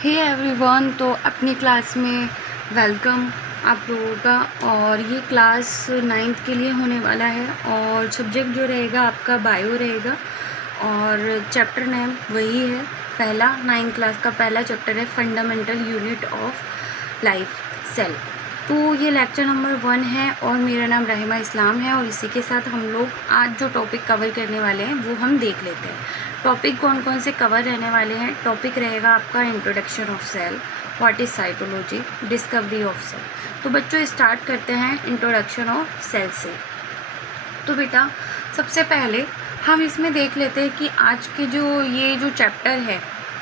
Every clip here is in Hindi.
हे एवरीवन, तो अपनी क्लास में वेलकम आप लोगों का। और ये क्लास 9th के लिए होने वाला है और सब्जेक्ट जो रहेगा आपका बायो रहेगा और चैप्टर नेम वही है। पहला 9th क्लास का पहला चैप्टर है fundamental unit of life cell. तो ये लेक्चर नंबर 1 है और मेरा नाम रहीमा इस्लाम है। और इसी के साथ हम लोग आज जो टॉपिक कवर करने वाले हैं वो हम देख लेते हैं। टॉपिक कौन कौन से कवर रहने वाले हैं। टॉपिक रहेगा आपका introduction of cell, what is cytology, discovery of cell. तो बच्चों स्टार्ट करते हैं इंट्रोडक्शन ऑफ सेल से। तो बेटा सबसे पहले हम इसमें देख लेते हैं कि आज के जो चैप्टर है,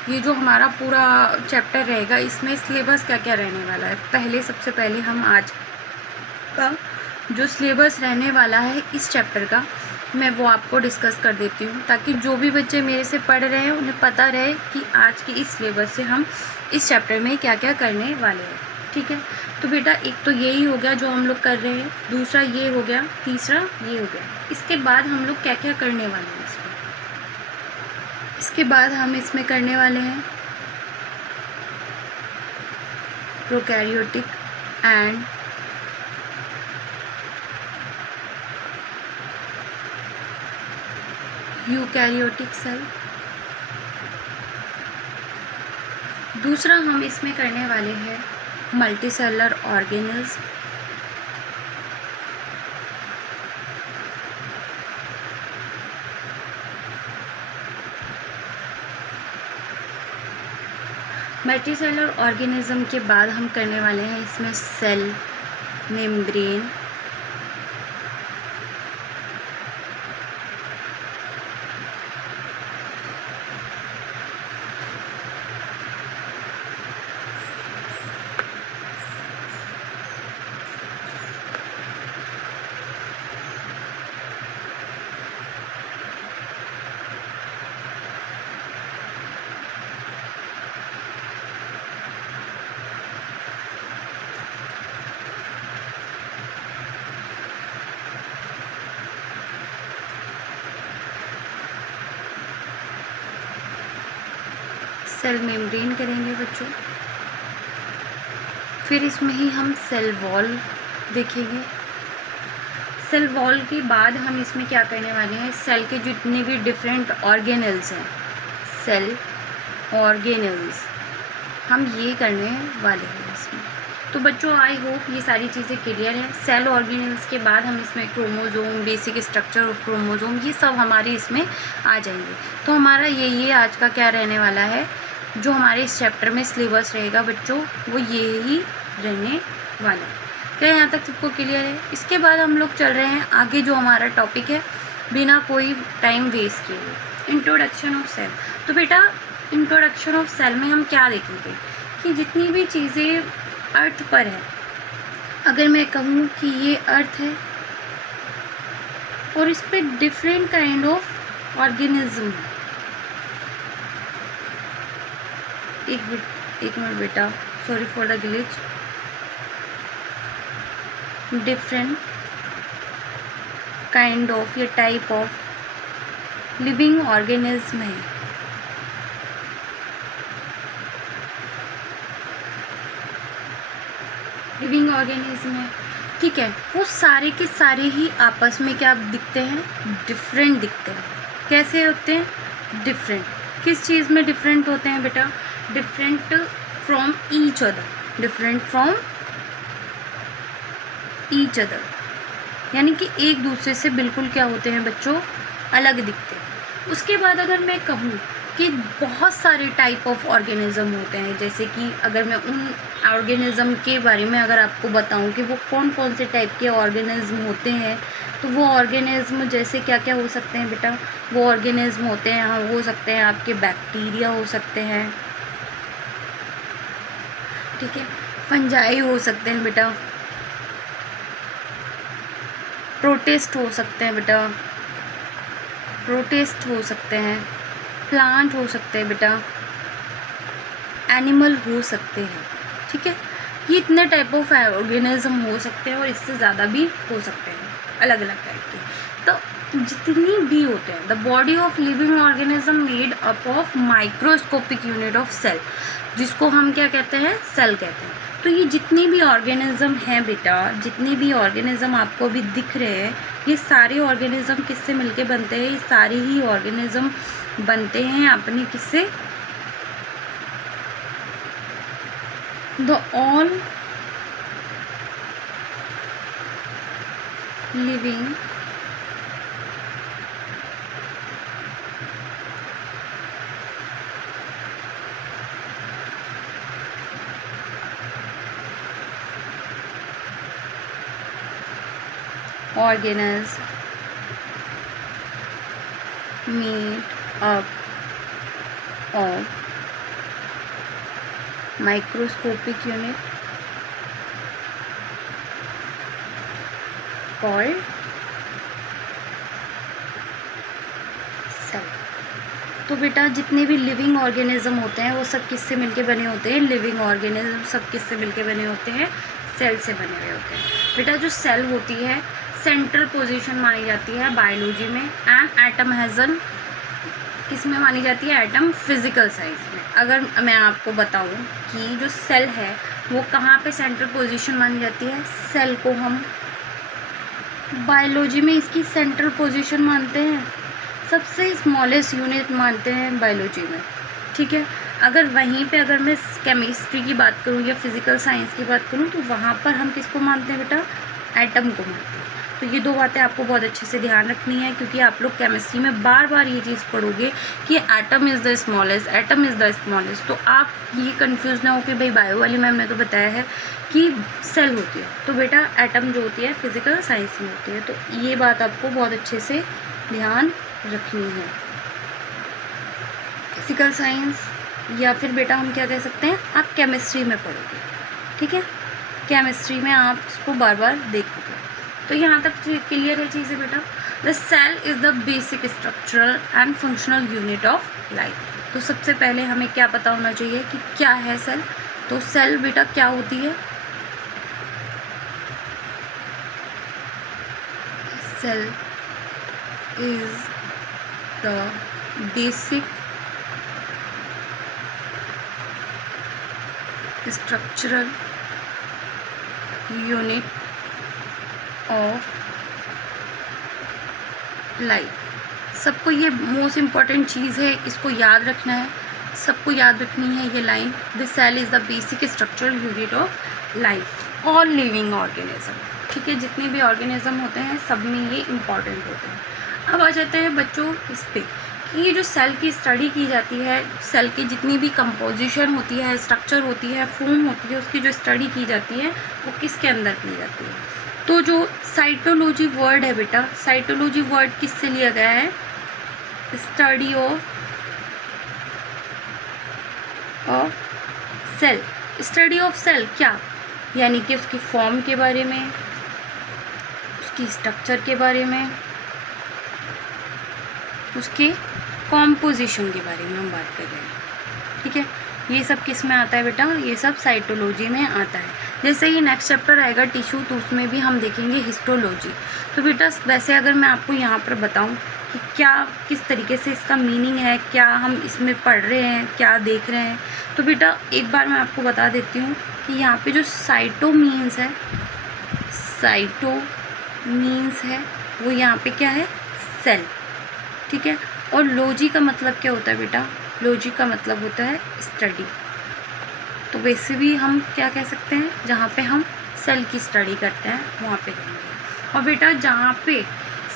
ये जो हमारा पूरा चैप्टर रहेगा, इसमें सिलेबस क्या क्या रहने वाला है। सबसे पहले हम आज का जो सिलेबस रहने वाला है इस चैप्टर का, मैं वो आपको डिस्कस कर देती हूँ, ताकि जो भी बच्चे मेरे से पढ़ रहे हैं उन्हें पता रहे कि आज के इस सिलेबस से हम इस चैप्टर में क्या क्या करने वाले हैं। ठीक है, तो बेटा एक तो यही हो गया जो हम लोग कर रहे हैं, दूसरा ये हो गया, तीसरा ये हो गया। इसके बाद हम लोग क्या क्या करने वाले हैं इसके बाद हम इसमें करने वाले हैं प्रोकैरियोटिक एंड यूकैरियोटिक सेल। दूसरा हम इसमें करने वाले हैं मल्टीसेलुलर ऑर्गेनिज्म। मल्टीसेलुलर ऑर्गेनिज्म के बाद हम करने वाले हैं इसमें सेल मेम्ब्रेन, सेल मेम्ब्रेन करेंगे बच्चों। फिर इसमें ही हम सेल वॉल देखेंगे। सेल वॉल के बाद हम इसमें क्या करने वाले हैं, सेल के जितने भी डिफरेंट ऑर्गेनल्स हैं, सेल ऑर्गेनल्स हम ये करने वाले हैं इसमें। तो बच्चों आई होप ये सारी चीज़ें क्लियर है। सेल ऑर्गेनल्स के बाद हम इसमें chromosome, basic structure of chromosome, ये सब हमारे इसमें आ जाएंगे। तो हमारा ये आज का क्या रहने वाला है, जो हमारे इस चैप्टर में सिलेबस रहेगा बच्चों, वो ये ही रहने वाला है। क्या यहाँ तक सबको क्लियर है? इसके बाद हम लोग चल रहे हैं आगे, जो हमारा टॉपिक है बिना कोई टाइम वेस्ट किए हुए, इंट्रोडक्शन ऑफ सेल। तो बेटा इंट्रोडक्शन ऑफ सेल में हम क्या देखेंगे कि जितनी भी चीज़ें अर्थ पर है, अगर मैं कहूँ कि ये अर्थ है और इस पर डिफरेंट काइंड ऑफ ऑर्गेनिज्म है। एक मिनट बेटा, sorry for the glitch. Different kind of या टाइप ऑफ लिविंग ऑर्गेनिज्म है। लिविंग ऑर्गेनिज्म है, ठीक है। वो सारे के सारे ही आपस में क्या दिखते हैं, डिफरेंट दिखते हैं। कैसे होते हैं डिफरेंट? किस चीज़ में डिफरेंट होते हैं बेटा? Different from each other, different from each other, यानी कि एक दूसरे से बिल्कुल क्या होते हैं बच्चों, अलग दिखते हैं। उसके बाद अगर मैं कहूँ कि बहुत सारे टाइप ऑफ ऑर्गेनिज्म होते हैं, जैसे कि अगर मैं उन ऑर्गेनिज्म के बारे में अगर आपको बताऊं कि वो कौन कौन से टाइप के ऑर्गेनिज्म होते हैं, तो वो ऑर्गेनिज्म जैसे क्या क्या हो सकते हैं बेटा? वो ऑर्गेनिज्म होते हैं, हाँ, हो सकते हैं आपके बैक्टीरिया हो सकते हैं, ठीक है, फंजाई हो सकते हैं बेटा, प्रोटिस्ट हो सकते हैं बेटा, प्रोटिस्ट हो सकते हैं, प्लांट हो सकते हैं बेटा, एनिमल हो सकते हैं, ठीक है। ये इतने टाइप ऑफ ऑर्गेनिज्म हो सकते हैं और इससे ज़्यादा भी हो सकते हैं, अलग अलग टाइप के। तो जितनी भी होते हैं, the body of living organism made up of microscopic unit of cell, जिसको हम क्या कहते हैं, सेल कहते हैं। तो ये जितनी भी ऑर्गेनिज्म हैं बेटा, जितने भी ऑर्गेनिज्म आपको अभी दिख रहे हैं, ये सारे ऑर्गेनिज्म किससे मिलके बनते हैं? ये सारे ही ऑर्गेनिज्म बनते हैं अपने किससे? The all living organism made up of microscopic unit called cell। तो बेटा जितने भी लिविंग ऑर्गेनिज्म होते हैं वो सब किससे मिलके बने होते हैं? लिविंग ऑर्गेनिज्म सब किससे मिलके बने होते हैं? सेल से बने हुए होते हैं। बेटा जो सेल होती है सेंट्रल पोजीशन मानी जाती है बायोलॉजी में, एंड एटम हैज़न किस में मानी जाती है? एटम फिजिकल साइंस में। अगर मैं आपको बताऊं कि जो सेल है वो कहाँ पे सेंट्रल पोजीशन मानी जाती है, सेल को हम बायोलॉजी में इसकी सेंट्रल पोजीशन मानते हैं, सबसे स्मॉलेस्ट यूनिट मानते हैं बायोलॉजी में, ठीक है। अगर वहीं पे अगर मैं केमिस्ट्री की बात करूँ या फिज़िकल साइंस की बात करूँ तो वहाँ पर हम किसको मानते हैं बेटा? एटम को मानते हैं। तो ये दो बातें आपको बहुत अच्छे से ध्यान रखनी है, क्योंकि आप लोग केमिस्ट्री में बार बार ये चीज़ पढ़ोगे कि atom is the smallest, atom is the smallest. तो आप ये कंफ्यूज ना हो कि भाई बायो वाली मैम ने तो बताया है कि सेल होती है, तो बेटा एटम जो होती है फिज़िकल साइंस में होती है। तो ये बात आपको बहुत अच्छे से ध्यान रखनी है। फिज़िकल साइंस या फिर बेटा हम क्या कह सकते हैं, आप केमिस्ट्री में पढ़ोगे, ठीक है। केमिस्ट्री में आप इसको बार बार देखोगे। तो यहाँ तक क्लियर है चीज़ें बेटा। The cell is the basic structural and functional unit of life. तो सबसे पहले हमें क्या पता होना चाहिए कि क्या है सेल। तो सेल बेटा क्या होती है? Cell is the basic structural unit of life. सबको ये मोस्ट इम्पॉर्टेंट चीज़ है, इसको याद रखना है, सबको याद रखनी है ये line. The cell is the basic structural unit of life, all living organism, ठीक है। जितने भी ऑर्गेनिज्म होते हैं सब में ये इम्पॉर्टेंट होते हैं। अब आ जाते हैं बच्चों इस पर कि ये जो सेल की स्टडी की जाती है, सेल की जितनी भी कंपोजिशन होती है, स्ट्रक्चर होती है, फॉर्म होती है, उसकी जो स्टडी की जाती है वो किसके अंदर की जाती है? तो जो साइटोलॉजी वर्ड है बेटा, साइटोलॉजी वर्ड किससे लिया गया है? Study of cell. Study of cell क्या? यानी कि उसकी फॉर्म के बारे में, उसकी स्ट्रक्चर के बारे में, उसके कॉम्पोजिशन के बारे में हम बात कर रहे हैं, ठीक है। ये सब किस में आता है बेटा? ये सब साइटोलॉजी में आता है। जैसे ही नेक्स्ट चैप्टर आएगा टिश्यू, तो उसमें भी हम देखेंगे हिस्टोलॉजी। तो बेटा वैसे अगर मैं आपको यहाँ पर बताऊँ कि क्या किस तरीके से इसका मीनिंग है, क्या हम इसमें पढ़ रहे हैं, क्या देख रहे हैं, तो बेटा एक बार मैं आपको बता देती हूँ कि यहाँ पे जो साइटो मीन्स है, साइटो मीन्स है वो यहाँ पे क्या है? सेल, ठीक है। और लॉजी का मतलब क्या होता है बेटा? लॉजी का मतलब होता है स्टडी। तो वैसे भी हम क्या कह सकते हैं, जहाँ पे हम सेल की स्टडी करते हैं वहाँ पे कहेंगे। और बेटा जहाँ पे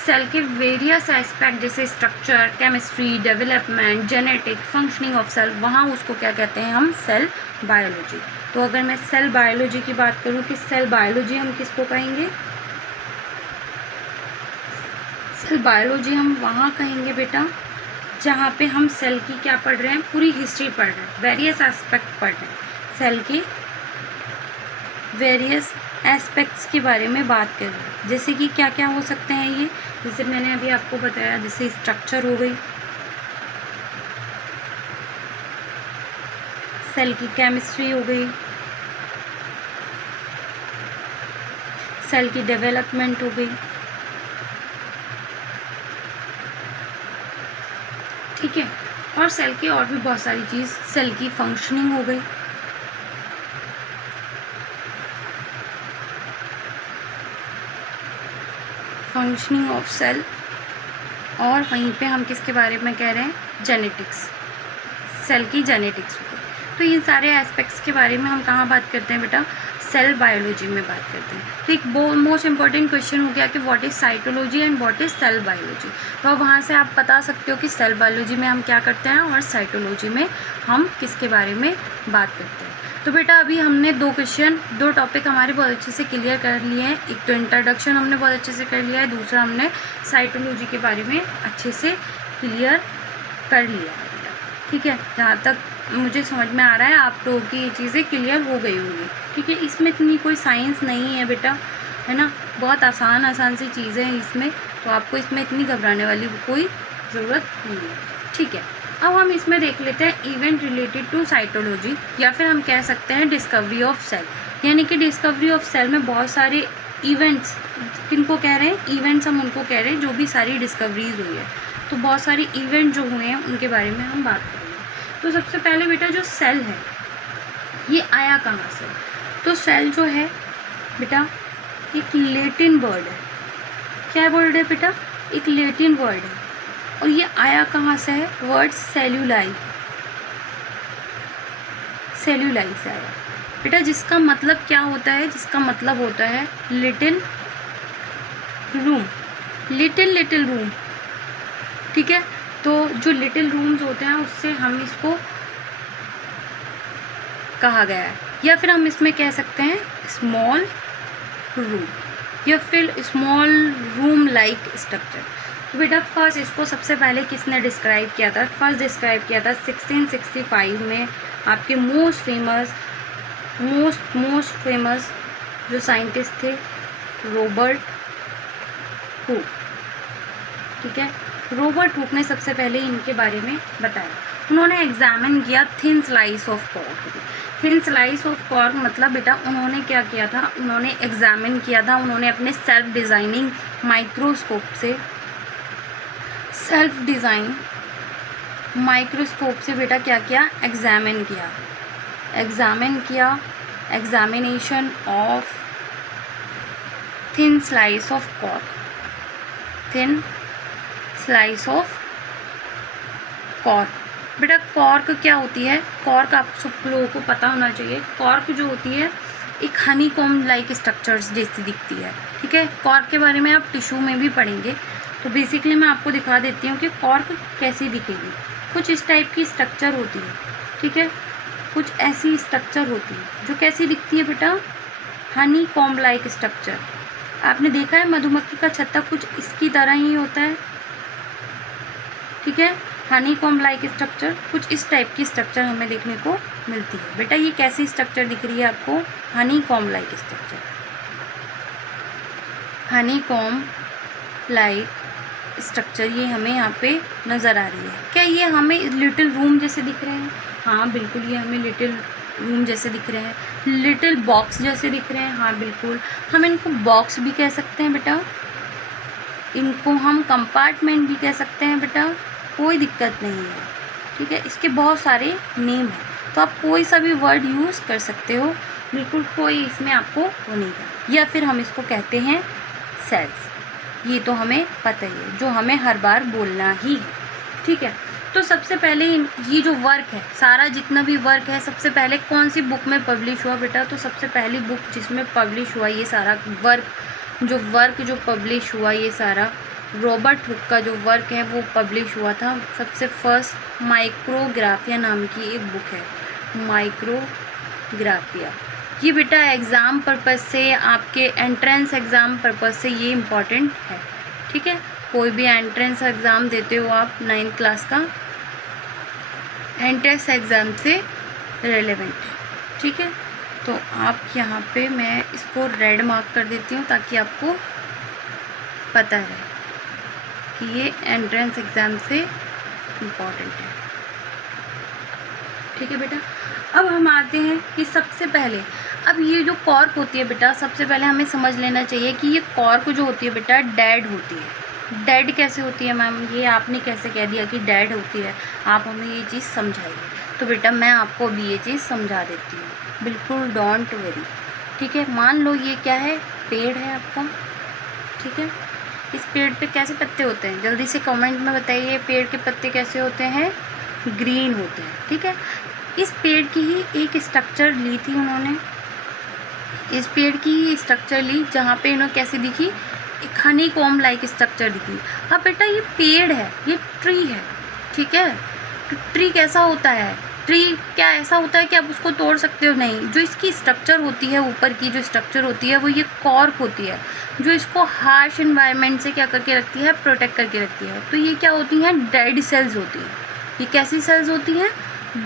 सेल के वेरियस एस्पेक्ट जैसे structure, chemistry, development, genetic, functioning of cell, वहाँ उसको क्या कहते हैं हम? Cell biology. तो अगर मैं सेल बायोलॉजी की बात करूँ कि सेल बायोलॉजी हम किसको कहेंगे? सेल बायोलॉजी हम वहाँ कहेंगे बेटा जहाँ पे हम सेल की क्या पढ़ रहे हैं? पूरी हिस्ट्री पढ़ रहे हैं, वेरियस एस्पेक्ट पढ़ रहे हैं, सेल के वेरियस एस्पेक्ट्स के बारे में बात कर रहे हैं। जैसे कि क्या क्या हो सकते हैं ये, जैसे मैंने अभी आपको बताया, जैसे स्ट्रक्चर हो गई, सेल की केमिस्ट्री हो गई, सेल की डेवलपमेंट हो गई, और सेल की और भी बहुत सारी चीज़, सेल की फंक्शनिंग हो गई, फंक्शनिंग ऑफ सेल, और वहीं पे हम किसके बारे में कह रहे हैं, जेनेटिक्स, सेल की जेनेटिक्स हो गई। तो इन सारे एस्पेक्ट्स के बारे में हम कहाँ बात करते हैं बेटा, सेल बायोलॉजी में बात करते हैं। तो एक मोस्ट इंपॉर्टेंट क्वेश्चन हो गया कि what is cytology and what is cell biology. तो वहाँ से आप बता सकते हो कि सेल बायोलॉजी में हम क्या करते हैं और साइटोलॉजी में हम किसके बारे में बात करते हैं। तो बेटा अभी हमने दो टॉपिक हमारे बहुत अच्छे से क्लियर कर लिए हैं। एक तो इंट्रोडक्शन हमने बहुत अच्छे से कर लिया है, दूसरा हमने साइटोलॉजी के बारे में अच्छे से क्लियर कर लिया है बेटा। ठीक है, जहाँ तक मुझे समझ में आ रहा है आप लोगों की ये चीज़ें क्लियर हो गई होंगी। ठीक है, इसमें इतनी कोई साइंस नहीं है बेटा, है ना, बहुत आसान सी चीज़ें हैं इसमें, तो आपको इसमें इतनी घबराने वाली कोई ज़रूरत नहीं है। ठीक है, अब हम इसमें देख लेते हैं इवेंट रिलेटेड टू साइटोलॉजी, या फिर हम कह सकते हैं डिस्कवरी ऑफ सेल। यानी कि डिस्कवरी ऑफ सेल में बहुत सारे इवेंट्स, किनको कह रहे हैं, इवेंट्स हम उनको कह रहे हैं जो भी सारी डिस्कवरीज हुई है। तो बहुत सारे इवेंट जो हुए हैं उनके बारे में हम बात करेंगे। तो सबसे पहले बेटा जो सेल है ये आया कहाँ से, तो सेल जो है बेटा एक लैटिन वर्ड है। क्या वर्ड है बेटा, एक लैटिन वर्ड है, और ये आया कहाँ से है, वर्ड सेल्यूलाई, सेल्यूलाई से आया बेटा, जिसका मतलब क्या होता है, जिसका मतलब होता है लिटिल रूम, लिटिल रूम। ठीक है, तो जो लिटिल रूम्स होते हैं उससे हम इसको कहा गया है, या फिर हम इसमें कह सकते हैं स्मॉल रूम, या फिर स्मॉल रूम लाइक स्ट्रक्चर। तो बेटा फर्स्ट इसको सबसे पहले किसने डिस्क्राइब किया था, फर्स्ट डिस्क्राइब किया था 1665 में आपके मोस्ट फेमस जो साइंटिस्ट थे, रॉबर्ट हुक। ठीक है, रॉबर्ट हुक ने सबसे पहले इनके बारे में बताया। उन्होंने एग्जामिन किया thin slice of cork. Thin slice of cork मतलब बेटा उन्होंने क्या किया था, उन्होंने एग्जामिन किया था, उन्होंने अपने सेल्फ डिज़ाइनिंग माइक्रोस्कोप से, सेल्फ डिज़ाइन माइक्रोस्कोप से बेटा क्या किया, एग्जामिन किया, examination of thin slice of cork, thin slice of cork. बेटा कॉर्क क्या होती है, कॉर्क आप सब लोगों को पता होना चाहिए। कॉर्क जो होती है एक हनी कॉम्ब लाइक स्ट्रक्चर्स जैसी दिखती है। ठीक है, कॉर्क के बारे में आप टिश्यू में भी पढ़ेंगे, तो बेसिकली मैं आपको दिखा देती हूँ कि कॉर्क कैसी दिखेगी। कुछ इस टाइप की स्ट्रक्चर होती है। ठीक है, कुछ ऐसी स्ट्रक्चर होती है जो कैसी दिखती है बेटा, हनी कॉम्ब लाइक स्ट्रक्चर। आपने देखा है मधुमक्खी का छत्ता कुछ इसकी तरह ही होता है। ठीक है, हनी कॉम्ब लाइक स्ट्रक्चर, कुछ इस टाइप की स्ट्रक्चर हमें देखने को मिलती है। बेटा ये कैसी स्ट्रक्चर दिख रही है आपको, Honey comb like structure, Honey comb like structure ये हमें यहाँ पे नज़र आ रही है। क्या ये हमें लिटिल रूम जैसे दिख रहे हैं, हाँ बिल्कुल ये हमें लिटिल रूम जैसे दिख रहे हैं, लिटिल बॉक्स जैसे दिख रहे हैं, हाँ बिल्कुल हम इनको बॉक्स भी कह सकते हैं बेटा, इनको हम कंपार्टमेंट भी कह सकते हैं बेटा, कोई दिक्कत नहीं है। ठीक है, इसके बहुत सारे नेम हैं, तो आप कोई सा भी वर्ड यूज़ कर सकते हो, बिल्कुल कोई इसमें आपको वो नहीं है। या फिर हम इसको कहते हैं सेल्स, ये तो हमें पता ही है, जो हमें हर बार बोलना ही है। ठीक है, तो सबसे पहले ये जो वर्क है, सारा जितना भी वर्क है, सबसे पहले कौन सी बुक में पब्लिश हुआ बेटा, तो सबसे पहली बुक जिसमें पब्लिश हुआ ये सारा वर्क जो पब्लिश हुआ ये सारा, रॉबर्ट हुक का जो वर्क है वो पब्लिश हुआ था। सबसे फर्स्ट माइक्रोग्राफिया नाम की एक बुक है, माइक्रोग्राफिया। ये बेटा एग्ज़ाम पर्पज़ से, आपके एंट्रेंस एग्ज़ाम पर्पज़ से ये इम्पॉर्टेंट है। ठीक है, कोई भी एंट्रेंस एग्ज़ाम देते हो आप 9th क्लास का, एंट्रेंस एग्ज़ाम से रेलेवेंट है। ठीक है, तो आप यहाँ पे मैं इसको रेड मार्क कर देती हूँ ताकि आपको पता रहे कि ये एंट्रेंस एग्ज़ाम से इम्पॉर्टेंट है। ठीक है बेटा, अब हम आते हैं कि सबसे पहले, अब ये जो कॉर्क होती है बेटा, सबसे पहले हमें समझ लेना चाहिए कि ये कॉर्क जो होती है बेटा डेड होती है, डेड कैसे होती है मैम, ये आपने कैसे कह दिया कि डेड होती है, आप हमें ये चीज़ समझाइए। तो बेटा मैं आपको अभी ये चीज़ समझा देती हूँ, बिल्कुल डोंट वरी, ठीक है। मान लो ये क्या है, पेड़ है आपका, ठीक है। इस पेड़ पे कैसे पत्ते होते हैं, जल्दी से कमेंट में बताइए, पेड़ के पत्ते कैसे होते हैं, ग्रीन होते हैं, ठीक है। इस पेड़ की ही एक स्ट्रक्चर ली थी उन्होंने, इस पेड़ की ही स्ट्रक्चर ली, जहाँ पे इन्होंने कैसी दिखी, एक हनी कॉम्ब लाइक स्ट्रक्चर दिखी। अब बेटा ये पेड़ है, ये ट्री है, ठीक है। तो ट्री कैसा होता है, ट्री क्या ऐसा होता है कि आप उसको तोड़ सकते हो, नहीं। जो इसकी स्ट्रक्चर होती है, ऊपर की जो स्ट्रक्चर होती है वो ये कॉर्क होती है, जो इसको हार्श इन्वायरमेंट से क्या करके रखती है, प्रोटेक्ट करके रखती है। तो ये क्या होती हैं, डेड सेल्स होती हैं। ये कैसी सेल्स होती हैं,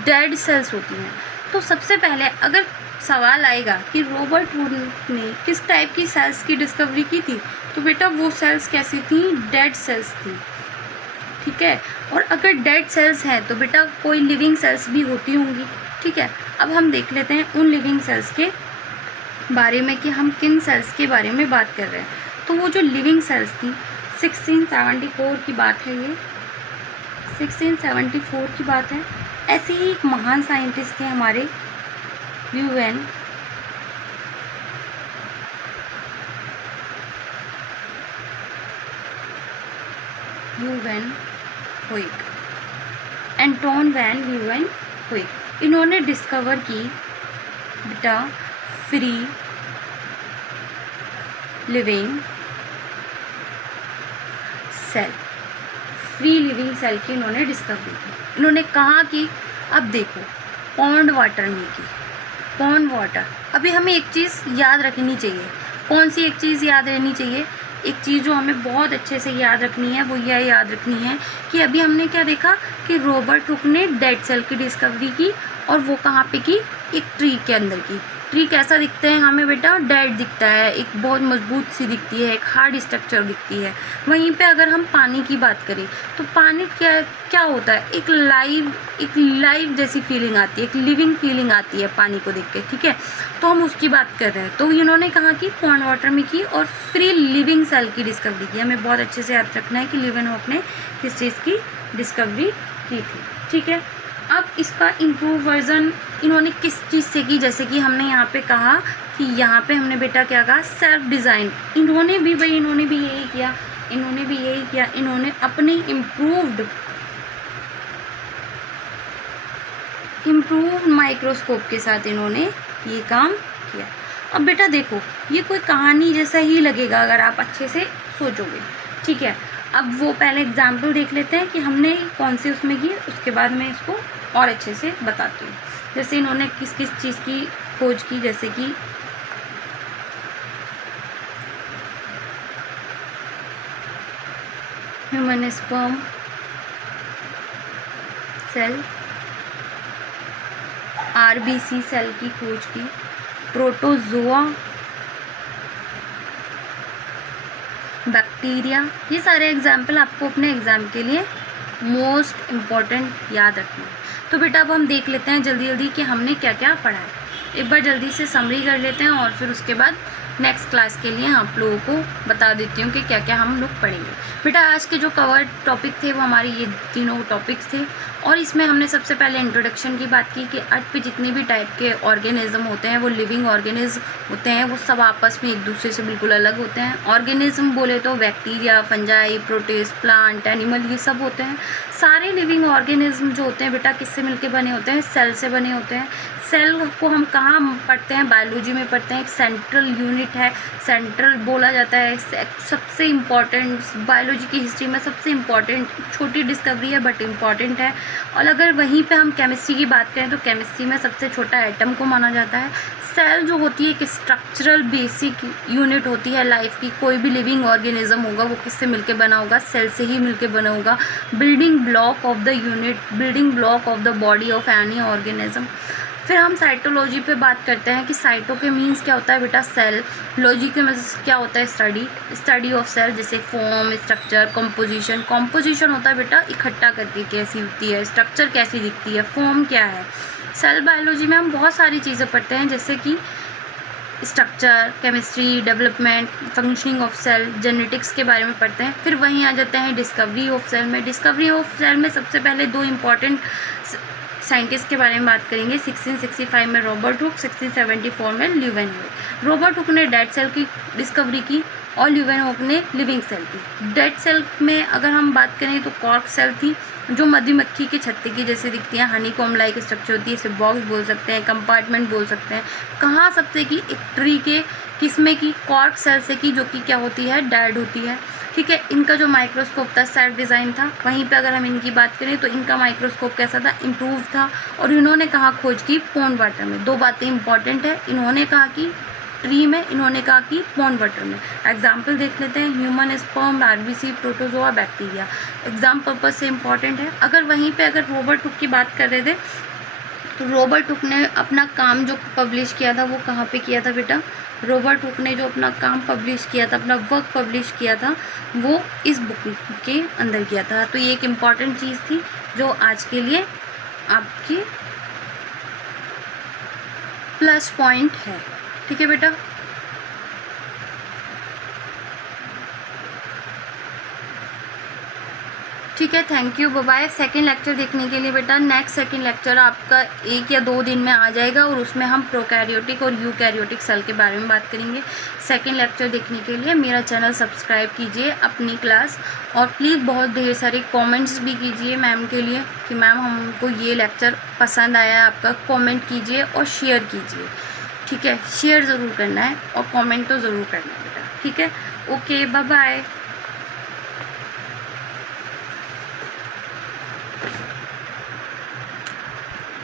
डेड सेल्स होती हैं। तो सबसे पहले अगर सवाल आएगा कि रॉबर्ट वुड ने किस टाइप की सेल्स की डिस्कवरी की थी, तो बेटा वो सेल्स कैसी थी, डेड सेल्स थी, ठीक है। और अगर डेड सेल्स हैं तो बेटा कोई लिविंग सेल्स भी होती होंगी, ठीक है। अब हम देख लेते हैं उन लिविंग सेल्स के बारे में कि हम किन सेल्स के बारे में बात कर रहे हैं। तो वो जो लिविंग सेल्स थी, 1674 की बात है, ये 1674 की बात है। ऐसे ही एक महान साइंटिस्ट थे हमारे ह्यूवेन हुइक, एंटोन वैन ह्यूवेन-हुइक। इन्होंने डिस्कवर की बेटा free living cell, free living cell की इन्होंने डिस्कवरी की। इन्होंने कहा कि अब देखो पॉन्ड वाटर में की, पॉन्ड वाटर। अभी हमें एक चीज़ याद रखनी चाहिए, कौन सी एक चीज़ याद रहनी चाहिए, एक चीज़ जो हमें बहुत अच्छे से याद रखनी है वो यह याद रखनी है कि अभी हमने क्या देखा कि रॉबर्ट हुक ने डेड सेल की डिस्कवरी की, और वो कहाँ पे की, एक ट्री के अंदर की। ट्री कैसा दिखता है हमें बेटा, डेड दिखता है, एक बहुत मजबूत सी दिखती है, एक हार्ड स्ट्रक्चर दिखती है। वहीं पे अगर हम पानी की बात करें तो पानी क्या होता है, एक लाइव जैसी फीलिंग आती है, एक लिविंग फीलिंग आती है पानी को देख के, ठीक है। तो हम उसकी बात कर रहे हैं। तो इन्होंने कहा कि पॉन्ड वाटर में की और फ्री लिविंग सेल की डिस्कवरी की। हमें बहुत अच्छे से याद रखना है कि लिविंग हुक ने किस चीज़ की डिस्कवरी की थी, ठीक है। अब इसका इम्प्रूव वर्जन इन्होंने किस चीज़ से की, जैसे कि हमने यहाँ पे कहा कि यहाँ पे हमने बेटा क्या कहा, सेल्फ डिज़ाइन। इन्होंने भी यही किया, इन्होंने अपने इम्प्रूव माइक्रोस्कोप के साथ इन्होंने ये काम किया। अब बेटा देखो ये कोई कहानी जैसा ही लगेगा अगर आप अच्छे से सोचोगे, ठीक है। अब वो पहले एग्जाम्पल देख लेते हैं कि हमने कौन से उसमें की, उसके बाद मैं इसको और अच्छे से बताती हूँ। जैसे इन्होंने किस किस चीज़ की खोज की, जैसे कि human sperm cell, RBC cell की खोज की, प्रोटोजोआ, बैक्टीरिया। ये सारे एग्जाम्पल आपको अपने एग्ज़ाम के लिए मोस्ट इम्पॉर्टेंट याद रखना है। तो बेटा अब हम देख लेते हैं जल्दी जल्दी कि हमने क्या क्या पढ़ा है। एक बार जल्दी से समरी कर लेते हैं और फिर उसके बाद नेक्स्ट क्लास के लिए आप लोगों को बता देती हूँ कि क्या क्या हम लोग पढ़ेंगे। बेटा आज के जो कवर्ड टॉपिक थे वो हमारे ये तीनों टॉपिक्स थे, और इसमें हमने सबसे पहले इंट्रोडक्शन की बात की कि अर्थ पे जितने भी टाइप के ऑर्गेनिज्म होते हैं वो लिविंग ऑर्गेनिज्म होते हैं, वो सब आपस में एक दूसरे से बिल्कुल अलग होते हैं। ऑर्गेनिज्म बोले तो bacteria, fungi, protist, plant, animal, ये सब होते हैं। सारे लिविंग ऑर्गेनिज्म जो होते हैं बेटा किससे मिलके बने होते हैं, सेल से बने होते हैं। सेल को हम कहाँ पढ़ते हैं, बायोलॉजी में पढ़ते हैं। एक सेंट्रल यूनिट है, सेंट्रल बोला जाता है, सबसे इम्पॉर्टेंट बायोलॉजी की हिस्ट्री में सबसे इम्पॉर्टेंट, छोटी डिस्कवरी है बट इम्पॉर्टेंट है। और अगर वहीं पे हम केमिस्ट्री की बात करें तो केमिस्ट्री में सबसे छोटा एटम को माना जाता है। सेल जो होती है एक स्ट्रक्चरल बेसिक यूनिट होती है लाइफ की। कोई भी लिविंग ऑर्गेनिज्म होगा वो किससे मिलके बना होगा, सेल से ही मिलके बना होगा। Building block of the unit, building block of the body of any organism. फिर हम साइटोलॉजी पे बात करते हैं कि साइटो के मीन्स क्या होता है बेटा, सेल। लॉजी के मीन्स क्या होता है, स्टडी ऑफ सेल, जैसे फॉर्म, स्ट्रक्चर, कंपोजिशन। कंपोजिशन होता है बेटा इकट्ठा करके कैसी होती है, स्ट्रक्चर कैसी दिखती है, फॉर्म क्या है। सेल बायोलॉजी में हम बहुत सारी चीज़ें पढ़ते हैं, जैसे कि structure, chemistry, development, functioning of cell, genetics के बारे में पढ़ते हैं। फिर वहीं आ जाते हैं डिस्कवरी ऑफ सेल में। डिस्कवरी ऑफ सेल में सबसे पहले 2 इम्पॉर्टेंट साइंटिस्ट के बारे में बात करेंगे। 1665 में रॉबर्ट हुक, 1674 में ल्यूवेनहुक। रॉबर्ट हुक ने डेड सेल की डिस्कवरी की और ल्यूवेनहुक ने लिविंग सेल की। डेड सेल में अगर हम बात करें तो कॉर्क सेल थी, जो मधुमक्खी के छत्ते की जैसे दिखती हैं, हनी कॉम लाइक स्ट्रक्चर होती है, इसे बॉक्स बोल सकते हैं, कंपार्टमेंट बोल सकते हैं। कहाँ सबसे की, एक ट्री के किस्में की, कॉर्क सेल से की, जो कि क्या होती है, डेड होती है। ठीक है, इनका जो माइक्रोस्कोप था सेल्फ डिज़ाइन था। वहीं पे अगर हम इनकी बात करें तो इनका माइक्रोस्कोप कैसा था, इम्प्रूव था। और इन्होंने कहाँ खोज की, पॉन्ड वाटर में। 2 बातें इंपॉर्टेंट है, इन्होंने कहा कि ट्री में, इन्होंने कहा कि पॉन्ड वाटर में। एग्जाम्पल देख लेते हैं, human sperm, RBC, protozoa, bacteria. Exam purpose से इंपॉर्टेंट है। अगर वहीं पे अगर रॉबर्ट हुक की बात कर रहे थे तो रॉबर्ट हुक ने अपना काम जो पब्लिश किया था वो कहाँ पे किया था बेटा, रॉबर्ट हुक ने जो अपना काम पब्लिश किया था, अपना वर्क पब्लिश किया था, वो इस बुक के अंदर किया था। तो ये एक इम्पॉर्टेंट चीज़ थी जो आज के लिए आपकी प्लस पॉइंट है। ठीक है बेटा। ठीक है, thank you, bye bye. Second lecture देखने के लिए बेटा, नेक्स्ट सेकेंड लेक्चर आपका 1 या 2 दिन में आ जाएगा और उसमें हम प्रोकैरियोटिक और यूकैरियोटिक सेल के बारे में बात करेंगे। सेकेंड लेक्चर देखने के लिए मेरा चैनल सब्सक्राइब कीजिए अपनी क्लास, और प्लीज़ बहुत ढेर सारे कमेंट्स भी कीजिए मैम के लिए कि मैम हमको ये लेक्चर पसंद आया है आपका। कमेंट कीजिए और शेयर कीजिए। ठीक है, शेयर ज़रूर करना है और कमेंट तो ज़रूर करना है बेटा। ठीक है, ओके, बाय बाय।